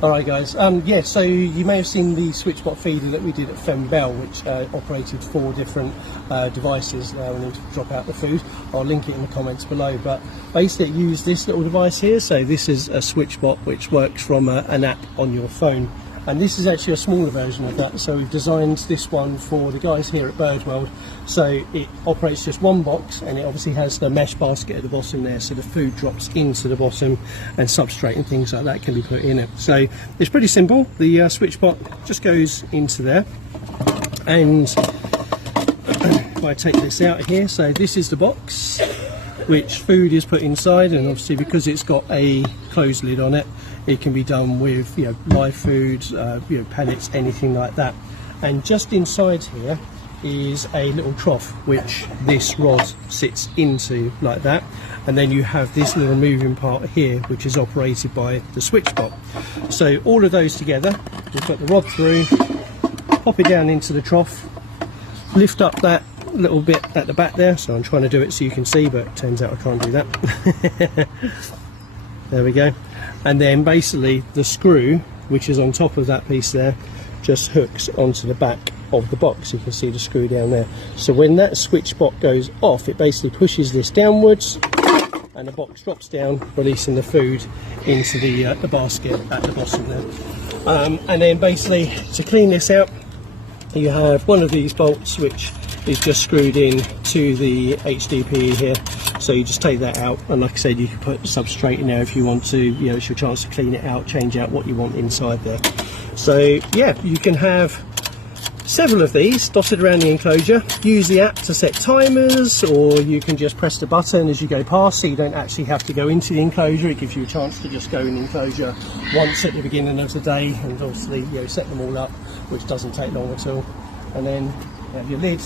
Alright guys, yeah, so you may have seen the SwitchBot feeder that we did at Fembell, which operated 4 different devices allowing them to drop out the food. I'll link it in the comments below, but basically it used this little device here. So this is a SwitchBot which works from an app on your phone, and this is actually a smaller version of that. So we've designed this one for the guys here at Birdworld. So it operates just one box, and it obviously has the mesh basket at the bottom there, so the food drops into the bottom and substrate and things like that can be put in it. So it's pretty simple. The SwitchBot just goes into there, and if I take this out here, so this is the box which food is put inside, and obviously because it's got a closed lid on it, it can be done with live food, pellets, anything like that. And just inside here is a little trough which this rod sits into like that, and then you have this little moving part here which is operated by the SwitchBot. So all of those together, we put the rod through, pop it down into the trough, lift up that little bit at the back there. So I'm trying to do it so you can see, but it turns out I can't do that. There we go. And then basically the screw which is on top of that piece there just hooks onto the back of the box. You can see the screw down there. So when that SwitchBot goes off, it basically pushes this downwards and the box drops down, releasing the food into the basket at the bottom there. And then basically to clean this out, you have one of these bolts which is just screwed in to the HDPE here. So you just take that out, and like I said, you can put substrate in there if you want to. It's your chance to clean it out, change out what you want inside there. So yeah, you can have several of these dotted around the enclosure. Use the app to set timers, or you can just press the button as you go past, so you don't actually have to go into the enclosure. It gives you a chance to just go in the enclosure once at the beginning of the day, and obviously set them all up, which doesn't take long at all. And then you have your lid,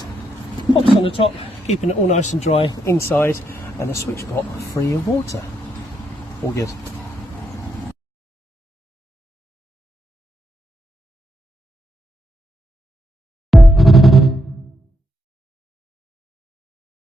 pops on the top, keeping it all nice and dry inside, and a SwitchBot free of water. All good.